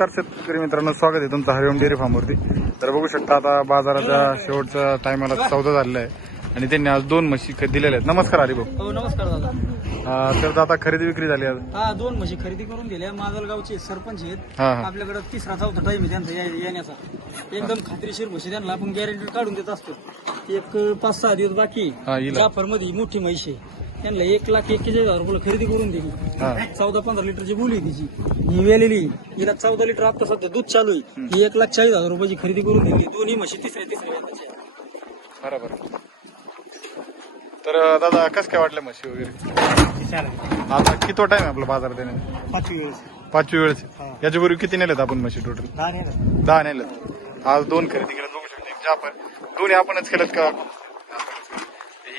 नमस्कार शेतकरी मित्रांनो स्वागत आहे तुमचं हरिओम डेअरी फार्मवरती तर बघू शकता आता बाजाराच्या शेवटच्या टायमाला चौदा झालेला आहे आणि त्यांनी आज दोन म्हशी दिलेल्या आहेत. नमस्कार हरिभाऊ. हो नमस्कार दादा. तर आता खरेदी विक्री झाली आज. हा दोन म्हशी खरेदी करून दिल्या. माजलगावचे सरपंच आहेत. हा हा. आपल्याकडे तिसरा चौथा टाईम आहे त्यांचा या- येण्याचा. एकदम खात्रीशीर म्हशी त्यांना. आपण गॅरंटी काढून देत असतो. एक पाच सहा दिवस बाकी. हा मोठी म्हैस आहे. त्यांना एक लाख एक्केचाळीस हजार रुपये खरेदी करून दिली. हा. चौदा पंधरा लिटरची बोली आहे तिची. ही वेलेली. हिला चौदा लिटर आता सध्या दूध चालू आहे. ही एक लाख चाळीस हजार रुपयाची खरेदी करून दिली. दोन्ही म्हशी तिसऱ्या तिसऱ्या आहेत. बरोबर. तर अं, दादा कसं काय वाटलं म्हशी वगैरे? आता किती टाइम आहे आपला बाजार देण्याचा? पाचवी वेळेस. पाचवी वेळेस. हा. याच्यापूर्वी किती नेलेत आपण म्हशी टोटल दहा नाही दहा नेलेत. आज दोन खरेदी केल्यात. बघू शकतो एक आपण दोन्ही आपणच केलेत का?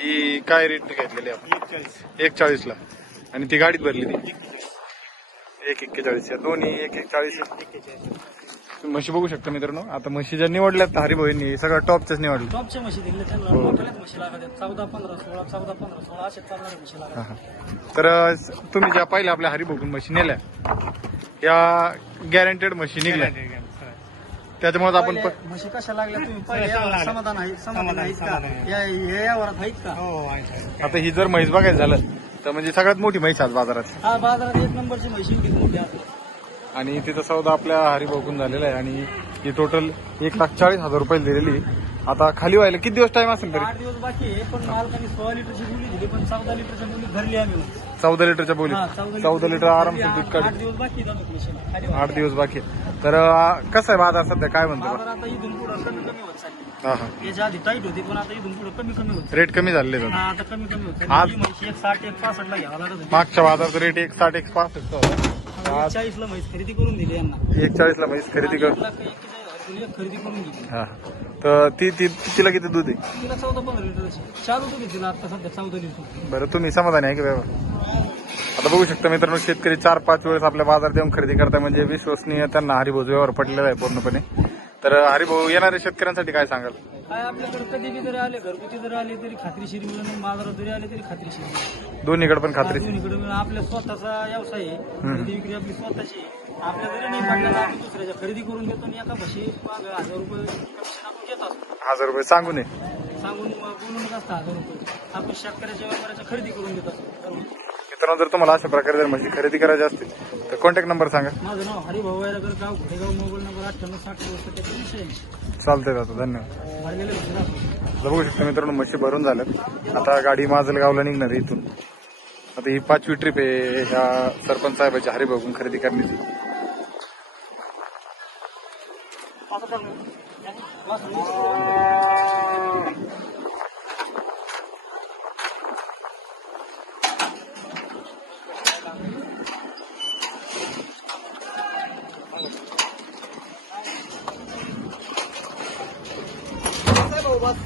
ही काय रेट घेतलेली आपण? एक चाळीसला आणि ती गाडीत भरली ती? एक एक्केचाळीस या दोन्ही एक एक चाळीस तुम्ही म्हशी बघू शकता मित्रांनो. आता म्हशी ज्या निवडल्यात हरिभाईंनी सगळं टॉपच्याच निवडलं. टॉपच्या म्हशी दिल्या त्यांना हो. म्हशी चौदा पंधरा सोळा चौदा पंधरा सोळा म्हशी. तर तुम्ही ज्या पहिल्या आपल्या हरिभाऊन म्हशी नेल्या या गॅरंटेड म्हशी निघल्या. त्याच्यामुळे आपण पहिले म्हशी कशा लागल्या तुम्ही? पहिले यावर समाधान आहे समाधान आहेत का? या या यावरात आहेत का? आता ही जर म्हैस बघायचं झालं तर म्हणजे सगळ्यात मोठी म्हैस आज बाजारात. हा बाजारात एक नंबरची म्हशी मोठी आणि तिथं सौदा आपल्या हरिभाऊकून झालेला आहे. आणि ही टोटल एक लाख चाळीस हजार रुपये दिलेली. आता खाली व्हायला किती दिवस टाइम असेल तरी? आठ दिवस बाकी आहे पण मालकाने सोळा लिटरची बोली दिली पण चौदा लिटरच्या बोली भरली आम्ही. चौदा लिटरच्या बोली हा, चौदा लिटर आरामशीर आठ- दूध काढ. आठ दिवस बाकी. खाली. आठ दिवस बाकी आहे. तर अं, कसं आहे बाजार सध्या? काय म्हणतो? बाजार आता इथून पुढे कमी कमी होत चालली. हा हा. याच्या आधी टाईट होती पण आता इथून पुढे कमी कमी होत रेट कमी झालेले आहेत. हा आता कमी कमी होत आज- चालली. ही म्हशी एक साठ एक पासष्ट ला घ्यावा लागत होती. मागच्या बाजाराचा रेट एक साठ एक पासष्ट होता. आज म्हैस खरेदी करून दिली यांना. एक चाळीसला म्हैस खरेदी कर एक लाख खरेदी करून दिली हा. तर ती ती तिला किती दूध आहे? तिला चौदा पंधरा लिटरची चालू होती तिला आता सध्या चौदा लिटर. बरं तुम्ही समाधानी आहे की व्यवहार आता बघू शकता मित्रांनो शेतकरी चार पाच वेळेस आपल्या बाजार देऊन खरेदी करताय म्हणजे विश्वसनीय त्यांना हरिभाऊ व्यवहार पडलेला आहे पूर्णपणे. तर हरिभाऊ येणाऱ्या शेतकऱ्यांसाठी काय सांगाल? काय आपल्याकडे कधी बी जरी आले घरगुती जरी आले तरी खात्रीशीर मिळून बाजारात जरी आले तरी खात्रीशीर दोन्हीकडे पण खात्री दोन्हीकडे मिळून आपल्या स्वतःचा व्यवसाय आहे. खरेदी विक्री आपली स्वतःची आहे. आपल्या जरी नाही पडल्याला आपण दुसऱ्याच्या खरेदी करून देतो आणि एका भाषे माग हजार रुपये कमिशन आपण घेत असतो. हजार रुपये सांगू नये सांगून मग बोलून असतं हजार रुपये. आपण शेतकऱ्याच्या व्यापाराच्या खरेदी करून देत असतो. मित्रांनो जर तुम्हाला अशा प्रकारे जर म्हशी खरेदी करायची असतील तर कॉन्टॅक्ट नंबर सांगा. माझं नाव हरिभाऊ वायरगर गाव घोडेगाव मोबाईल नंबर अठ्ठ्याण्णव साठ चौसष्ट चालतंय दादा धन्यवाद. भरलेले आता बघू शकता मित्रांनो म्हशी भरून झाल्यात. आता गाडी माजलगावला निघणार आहे इथून. आता ही पाचवी ट्रिप आहे ह्या सरपंच साहेबाच्या हरिभाऊकडून खरेदी करण्याची. Saya bawa bos.